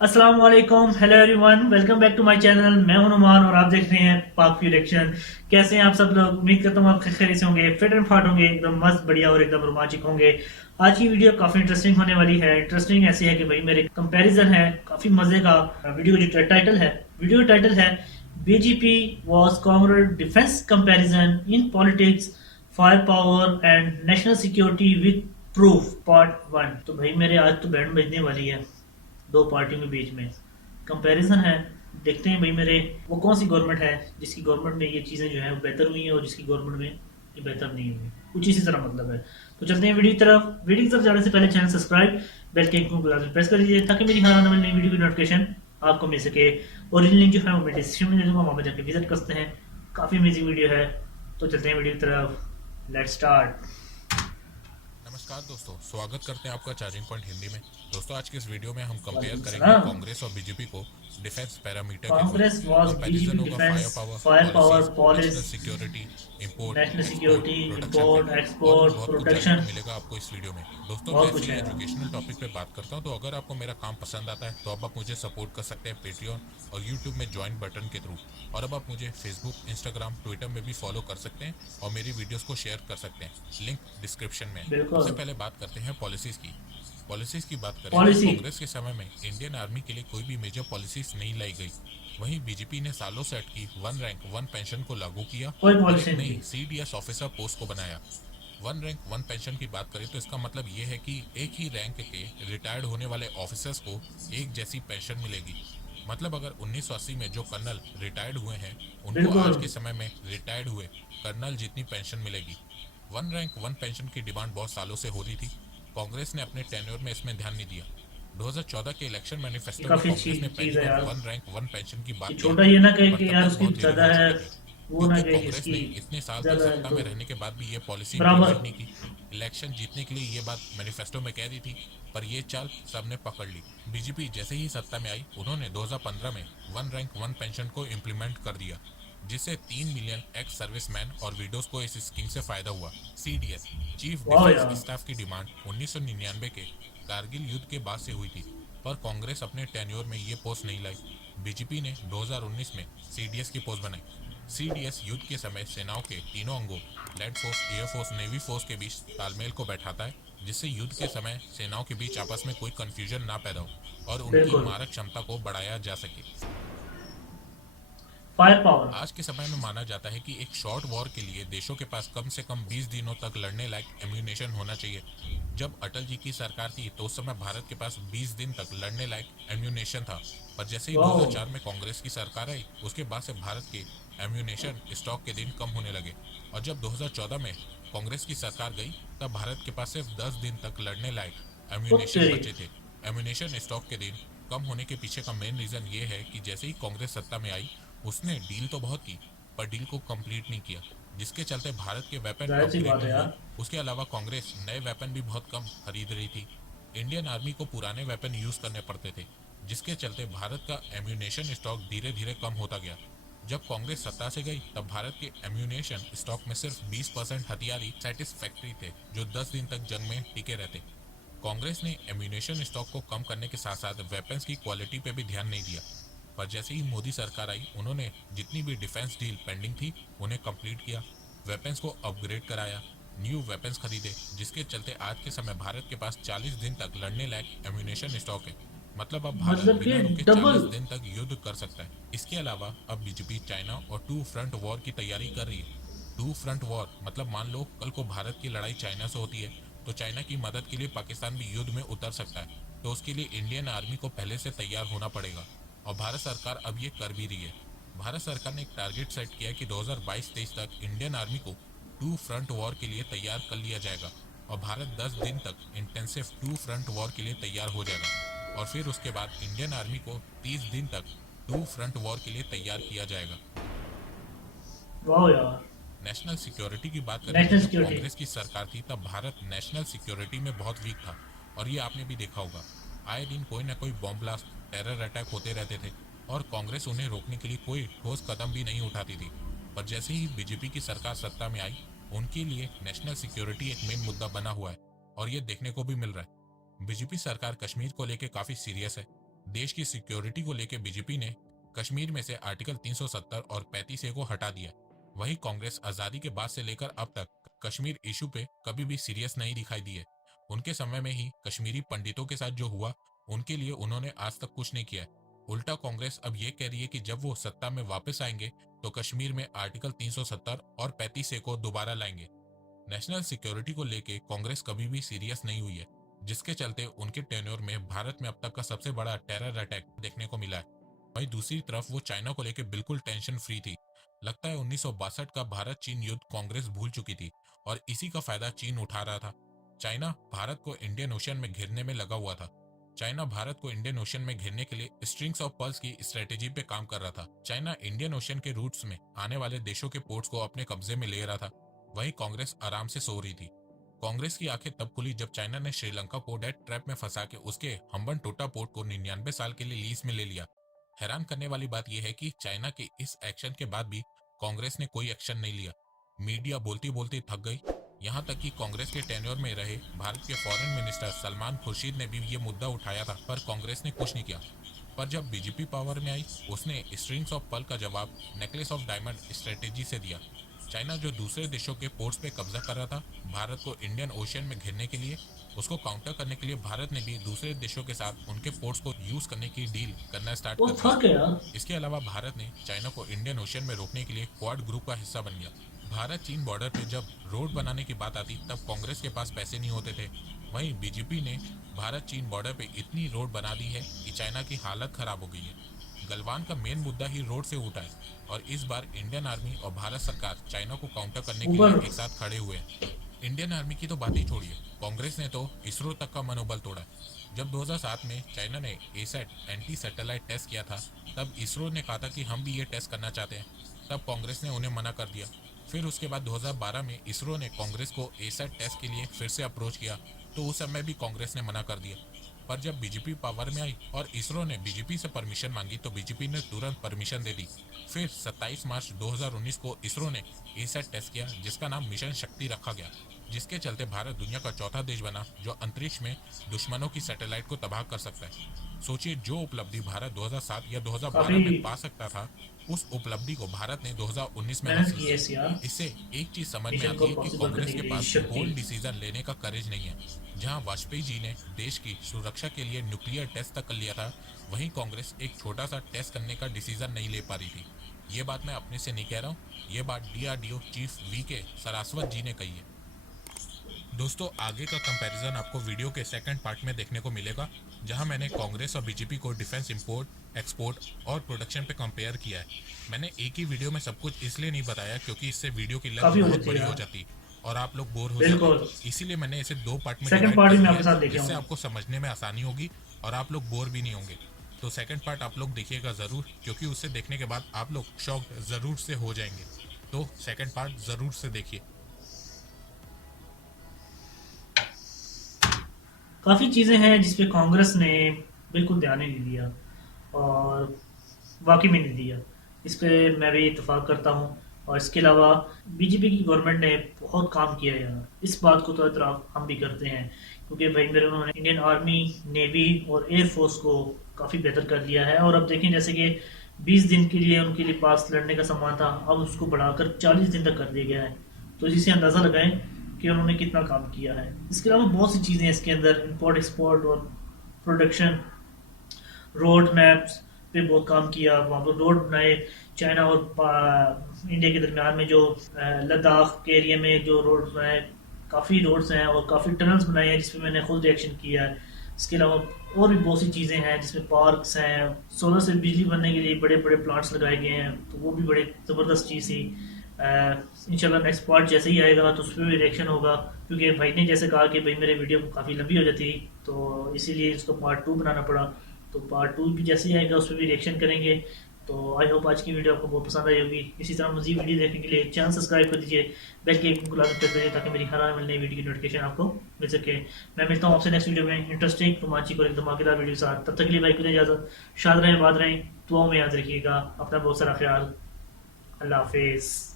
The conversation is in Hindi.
अस्सलाम वालेकुम, hello everyone, welcome back to my channel. मैं हूं नुमान और आप देख रहे हैं पाक व्यू रिएक्शन। कैसे हैं आप सब लोग? उम्मीद करता हूं आप खैरियत से होंगे, फिट एंड फाट होंगे, एकदम मस्त बढ़िया और एकदम रोमांचक होंगे। आज की वीडियो काफ़ी इंटरेस्टिंग होने वाली है। इंटरेस्टिंग ऐसी है कि भाई मेरे कंपैरिजन है काफ़ी मज़े का। वीडियो का जो टाइटल है BJP was comrade defence comparison in politics, fire power and national security with proof part one. तो भाई मेरे आज तो बैंड बजने वाली है दो पार्टियों के बीच में। कंपैरिजन है, देखते हैं भाई मेरे वो कौन सी गवर्नमेंट है जिसकी गवर्नमेंट में ये चीज़ें जो है वो बेहतर हुई हैं और जिसकी गवर्नमेंट में ये बेहतर नहीं हुई। कुछ इसी तरह मतलब है। तो चलते हैं वीडियो की तरफ जाने से पहले चैनल सब्सक्राइब, बेल के आइकन को लाजमी प्रेस कर दीजिए ताकि मेरी हर आने वाली नई वीडियो की नोटिफिकेशन आपको मिल सके। ओरिजिनल लिंक जो है वो मैं डिस्क्रिप्शन में दे दूंगा, वहाँ पर जाकर विजिट करते हैं। काफ़ी अमेजिंग वीडियो है। तो चलते हैं वीडियो की तरफ, लेट्स स्टार्ट। नमस्कार दोस्तों, स्वागत करते हैं आपका चार्जिंग पॉइंट हिंदी में। दोस्तों, आज के इस वीडियो में हम कंपेयर वालेकुम करेंगे सलाम। कांग्रेस और बीजेपी को डिफेंस पैरामीटर के थ्रू। कांग्रेस वॉज कंपैरिजन बीजेपी होगा fire defence, power, fire power, policies, national policy, security, import, national export, security, protection पे। इंपोर्ट, और भी एक्सपोर्ट, बहुत कुछ जानने को प्रोटेक्शन, मिलेगा आपको इस वीडियो में। दोस्तों, मैं बहुत ऐसे कुछ ही है। एजुकेशनल टॉपिक पे बात करता हूँ, तो अगर आपको मेरा काम पसंद आता है तो अब आप मुझे सपोर्ट कर सकते हैं पेट्रियन और यूट्यूब में ज्वाइन बटन के थ्रू। और अब आप मुझे फेसबुक, इंस्टाग्राम, ट्विटर में भी फॉलो कर सकते हैं और मेरी वीडियोस को शेयर कर सकते हैं। लिंक डिस्क्रिप्शन में है। सबसे बिल्कुल। पहले बात करते हैं पॉलिसीज की। पॉलिसीज की बात करें तो पॉलिसी। कांग्रेस के समय में इंडियन आर्मी के लिए कोई भी मेजर पॉलिसीज नहीं लाई गई। वहीं बीजेपी ने सालों से अटकी वन रैंक वन पेंशन को लागू किया कोई और पॉलिसी एक नहीं नई थी। सीडीएस ऑफिसर पोस्ट को बनाया। वन रैंक वन पेंशन की बात करें तो इसका मतलब ये है कि एक ही रैंक के रिटायर्ड होने वाले ऑफिसर्स को एक जैसी पेंशन मिलेगी। मतलब अगर 1980 में जो कर्नल रिटायर्ड हुए हैं उनको आज बिल्कुल। के समय में रिटायर्ड हुए कर्नल जितनी पेंशन मिलेगी। वन रैंक वन पेंशन की डिमांड बहुत सालों से हो रही थी। कांग्रेस ने अपने टेन्योर में इसमें ध्यान नहीं दिया। 2014 के इलेक्शन ये मैनिफेस्टो में काफी अच्छी कांग्रेस ने चीज पहली है बार यार। वन रैंक वन पेंशन की ये बात कही छोटा थी, ये ना कहे पर कि तब यार तक उसकी बहुत देरी ज्यादा हो है, चुकी थी, वो ना क्योंकि कहे कि कांग्रेस इसकी ने इतने साल तक ज्यादा है सत्ता तो में रहने के बाद भी ये पॉलिसी बराबर। इंप्लीमेंट नहीं की। इलेक्शन जीतने के लिए ये बात मैनिफेस्टो में कह दी थी, पर ये चाल सबने पकड़ ली। बीजेपी जैसे ही सत्ता में आई, उन्होंने 2015 में वन रैंक वन पेंशन को इम्प्लीमेंट कर दिया, जिससे 3 मिलियन एक्स सर्विसमैन और विडोज को इस स्कीम से फायदा हुआ। सीडीएस चीफ वाह डिफेंस यार। स्टाफ की डिमांड 1999 के कारगिल युद्ध के बाद से हुई थी, पर कांग्रेस अपने टेन्योर में ये पोस्ट नहीं लाई। बीजेपी ने 2019 में सीडीएस की पोस्ट बनाई। सीडीएस युद्ध के समय सेनाओं के तीनों अंगों land force, air force, navy force के बीच तालमेल को बैठाता है, जिससे युद्ध के समय सेनाओं के बीच आपस में कोई कंफ्यूजन ना पैदा हो और उनकी बिल्कुल। मारक क्षमता को बढ़ाया जा सके। Fire power. आज के समय में माना जाता है कि एक शॉर्ट वॉर के लिए देशों के पास कम से कम 20 दिनों तक लड़ने लायक एम्यूनेशन होना चाहिए। जब अटल जी की सरकार थी तो उस समय भारत के पास 20 दिन तक लड़ने लायक एम्यूनेशन था, पर जैसे ही वाह। 2004 में कांग्रेस की सरकार आई, उसके बाद से भारत के एम्यूनेशन स्टॉक के दिन कम होने लगे। और जब 2014 में कांग्रेस की सरकार गई, तब भारत के पास सिर्फ 10 दिन तक लड़ने लायक एम्यूनेशन तेरी। बचे थे। एम्यूनेशन स्टॉक के दिन कम होने के पीछे का मेन रीजन ये है कि जैसे ही कांग्रेस सत्ता में आई, उसने डील तो बहुत की, पर डील को कंप्लीट नहीं किया, जिसके चलते भारत के वेपन जाहिर सी अपग्रेड बात है नहीं हुए। यार। उसके अलावा कांग्रेस नए वेपन भी बहुत कम खरीद रही थी। इंडियन आर्मी को पुराने वेपन यूज करने पड़ते थे, जिसके चलते भारत का एम्यूनेशन स्टॉक धीरे धीरे कम होता गया। जब कांग्रेस सत्ता से गई, तब भारत के एम्यूनेशन स्टॉक में सिर्फ 20% हथियार ही सेटिस्फैक्ट्री थे, जो 10 दिन तक जंग में टिके रहते। कांग्रेस ने एम्यूनेशन स्टॉक को कम करने के साथ साथ वेपन्स की क्वालिटी पे भी ध्यान नहीं दिया। पर जैसे ही मोदी सरकार आई, उन्होंने जितनी भी डिफेंस डील पेंडिंग थी उन्हें कंप्लीट किया, वेपन्स को अपग्रेड कराया, न्यू वेपन्स खरीदे, जिसके चलते आज के समय भारत के पास 40 दिन तक लड़ने लायक एम्यूनेशन स्टॉक है। मतलब अब भारत मतलब कि बिना रुके डबल। 40 दिन तक युद्ध कर सकता है। इसके अलावा अब बीजेपी चाइना और टू फ्रंट वॉर की तैयारी कर रही है। टू फ्रंट वॉर मतलब मान लो कल को भारत की लड़ाई चाइना से होती है, तो चाइना की मदद के लिए पाकिस्तान भी युद्ध में उतर सकता है। तो उसके लिए इंडियन आर्मी को पहले से तैयार होना पड़ेगा, और भारत सरकार अब ये कर भी रही है। भारत सरकार ने एक टारगेट सेट किया है कि 2022-23 तक इंडियन आर्मी को टू फ्रंट वॉर के लिए तैयार कर लिया जाएगा, और भारत 10 दिन तक इंटेंसिव टू फ्रंट वॉर के लिए तैयार हो जाएगा। और फिर उसके बाद इंडियन आर्मी को 30 दिन तक टू फ्रंट वॉर के लिए तैयार किया जाएगा। वाह यार। नेशनल सिक्योरिटी की बात करें तो नेशनल जब सिक्योरिटी। कांग्रेस की सरकार थी, तब भारत नेशनल सिक्योरिटी में बहुत वीक था। और ये आपने भी देखा होगा, आए दिन कोई ना कोई बॉम्ब ब्लास्ट, टेरर अटैक होते रहते थे, और कांग्रेस उन्हें रोकने के लिए कोई ठोस कदम भी नहीं उठाती थी। पर जैसे ही बीजेपी की सरकार सत्ता में आई, उनके लिए नेशनल सिक्योरिटी एक मेन मुद्दा बना हुआ है, और ये देखने को भी मिल रहा है। बीजेपी सरकार कश्मीर को लेकर काफी सीरियस है। देश की सिक्योरिटी को लेकर बीजेपी ने कश्मीर में से आर्टिकल 370 और 35A को हटा दिया। वहीं कांग्रेस आजादी के बाद से लेकर अब तक कश्मीर इशू पे कभी भी सीरियस नहीं दिखाई दी है। उनके समय में ही कश्मीरी पंडितों के साथ जो हुआ, उनके लिए उन्होंने आज तक कुछ नहीं किया। उल्टा कांग्रेस अब ये कह रही है कि जब वो सत्ता में वापस आएंगे तो कश्मीर में आर्टिकल 370 और 35A को दोबारा लाएंगे। नेशनल सिक्योरिटी को लेके कांग्रेस कभी भी सीरियस नहीं हुई है, जिसके चलते उनके टेन्योर में भारत में अब तक का सबसे बड़ा टेरर अटैक देखने को मिला है। वहीं दूसरी तरफ वो चाइना को लेकर बिल्कुल टेंशन फ्री थी। लगता है 1962 का भारत चीन युद्ध कांग्रेस भूल चुकी थी और इसी का फायदा चीन उठा रहा था। चाइना भारत को इंडियन ओशन में घेरने में लगा हुआ था। चाइना भारत को इंडियन ओशन में घेरने के लिए स्ट्रिंग्स ऑफ पर्ल्स की स्ट्रेटेजी पे काम कर रहा था। चाइना इंडियन ओशन के रूट्स में आने वाले देशों के पोर्ट्स को अपने कब्जे में ले रहा था। वहीं कांग्रेस आराम से सो रही थी। कांग्रेस की आंखें तब खुली जब चाइना ने श्रीलंका को डेट ट्रैप में फंसा के उसके हम्बन टोटा पोर्ट को 99 साल के लिए लीज में ले लिया। हैरान करने वाली बात यह है कि चाइना के इस एक्शन के बाद भी कांग्रेस ने कोई एक्शन नहीं लिया। मीडिया बोलती बोलती थक गई। यहाँ तक कि कांग्रेस के टेन्योर में रहे भारत के फॉरेन मिनिस्टर सलमान खुर्शीद ने भी ये मुद्दा उठाया था, पर कांग्रेस ने कुछ नहीं किया। पर जब बीजेपी पावर में आई, उसने स्ट्रिंग्स ऑफ पर्ल का जवाब नेकलेस ऑफ डायमंड स्ट्रेटेजी से दिया। चाइना जो दूसरे देशों के पोर्ट्स पे कब्जा कर रहा था भारत को इंडियन ओशन में घेरने के लिए, उसको काउंटर करने के लिए भारत ने भी दूसरे देशों के साथ उनके पोर्ट्स को यूज करने की डील करना स्टार्ट वो कर फर्क है दिया। यार। इसके अलावा भारत ने चाइना को इंडियन ओशन में रोकने के लिए क्वाड ग्रुप का हिस्सा बन गया। भारत चीन बॉर्डर पे जब रोड बनाने की बात आती तब कांग्रेस के पास पैसे नहीं होते थे। वहीं बीजेपी ने भारत चीन बॉर्डर पे इतनी रोड बना दी है कि चाइना की हालत खराब हो गई है। गलवान का मेन मुद्दा ही रोड से उठा है और इस बार इंडियन आर्मी और भारत सरकार चाइना को काउंटर करने के ऊपर लिए एक साथ खड़े हुए हैं। इंडियन आर्मी की तो बात ही छोड़िए, कांग्रेस ने तो इसरो तक का मनोबल तोड़ा। जब 2007 में चाइना ने एसैट एंटी सैटेलाइट टेस्ट किया था, तब इसरो ने कहा था कि हम भी ये टेस्ट करना चाहते हैं। तब कांग्रेस ने उन्हें मना कर दिया। फिर उसके बाद 2012 में इसरो ने कांग्रेस को एसैट टेस्ट के लिए फिर से अप्रोच किया, तो उस समय भी कांग्रेस ने मना कर दिया। पर जब बीजेपी पावर में आई और इसरो ने बीजेपी से परमिशन मांगी तो बीजेपी ने तुरंत परमिशन दे दी। फिर 27 मार्च 2019 को इसरो ने एसैट टेस्ट किया, जिसका नाम मिशन शक्ति रखा गया, जिसके चलते भारत दुनिया का चौथा देश बना जो अंतरिक्ष में दुश्मनों की सैटेलाइट को तबाह कर सकता है। सोचिए, जो उपलब्धि भारत 2007 या 2012 में पा सकता था, उस उपलब्धि को भारत ने 2019 में हासिल किया। इससे एक चीज समझ में आती है कि कांग्रेस के पास बोल्ड डिसीजन लेने का करेज नहीं है। जहां वाजपेयी जी ने देश की सुरक्षा के लिए न्यूक्लियर टेस्ट तक कर लिया था, वहीं कांग्रेस एक छोटा सा टेस्ट करने का डिसीजन नहीं ले पा रही थी। ये बात मैं अपने से नहीं कह रहा हूँ, ये बात DRDO चीफ VK सरास्वत जी ने कही है। दोस्तों, आगे का कंपैरिजन आपको वीडियो के सेकंड पार्ट में देखने को मिलेगा, जहां मैंने कांग्रेस और बीजेपी को डिफेंस इंपोर्ट, एक्सपोर्ट और प्रोडक्शन पे कंपेयर किया है। मैंने एक ही वीडियो में सब कुछ इसलिए नहीं बताया क्योंकि इससे वीडियो की लेंथ बहुत बड़ी हो जाती और आप लोग बोर हो जाते। इसीलिए मैंने इसे 2 पार्ट में डिवाइड किया है, जिससे आपको समझने में आसानी होगी और आप लोग बोर भी नहीं होंगे। तो सेकंड पार्ट आप लोग देखिएगा जरूर, क्योंकि उसे देखने के बाद आप लोग शॉक्ड जरूर से हो जाएंगे। तो सेकंड पार्ट जरूर से देखिए। काफ़ी चीज़ें हैं जिस पे कांग्रेस ने बिल्कुल ध्यान ही नहीं दिया और वाकई में नहीं दिया। इस पे मैं भी इत्तेफाक करता हूँ। और इसके अलावा बीजेपी की गवर्नमेंट ने बहुत काम किया है यार, इस बात को तो एतराफ़ हम भी करते हैं, क्योंकि भाई मेरे उन्होंने इंडियन आर्मी, नेवी और एयरफोर्स को काफ़ी बेहतर कर दिया है। और अब देखें, जैसे कि 20 दिन के लिए उनके लिए पास लड़ने का सामान था, अब उसको बढ़ाकर 40 दिन तक कर दिया गया है। तो जिससे अंदाज़ा लगाएं कि उन्होंने कितना काम किया है। इसके अलावा बहुत सी चीज़ें हैं इसके अंदर, इंपोर्ट एक्सपोर्ट और प्रोडक्शन, रोड मैप्स पे बहुत काम किया। वहाँ पर रोड बनाए चाइना और इंडिया के दरमियान में, जो लद्दाख के एरिया में जो रोड बनाए, काफ़ी रोड्स हैं और काफ़ी टनल्स बनाए हैं जिसपे मैंने खुद रिएक्शन किया है। इसके अलावा और भी बहुत सी चीज़ें हैं जिसमें पार्क्स हैं, सोलर से बिजली बनने के लिए बड़े बड़े प्लांट्स लगाए गए हैं, तो वो भी बड़े ज़बरदस्त चीज़ थी। इंशाल्लाह नेक्स्ट पार्ट जैसे ही आएगा तो उस पर भी रिएक्शन होगा, क्योंकि भाई ने जैसे कहा कि भाई मेरे वीडियो काफ़ी लंबी हो जाती, तो इसीलिए इसको पार्ट 2 बनाना पड़ा। तो पार्ट 2 भी जैसे ही आएगा उस पर भी रिएक्शन करेंगे। तो आई होप आज की वीडियो आपको बहुत पसंद आई होगी। इसी तरह मज़ीद वीडियो देखने के लिए चैनल सब्सक्राइब कर दीजिए, बेल के आइकन को लाजमी प्रेस करिए ताकि मेरी हर आने वाली नई वीडियो की नोटिफिकेशन आपको मिल सके। मैं मिलता हूँ आपसे नेक्स्ट वीडियो में इंटरेस्टिंग, रोमांचिक और एक धमाकेदार वीडियो के साथ। तब तक के लिए भाई खुद इजाज़त, शाद रहें, बात रहें, दुआओं में याद रखिएगा, अपना बहुत सारा ख्याल। अल्लाह हाफिज़।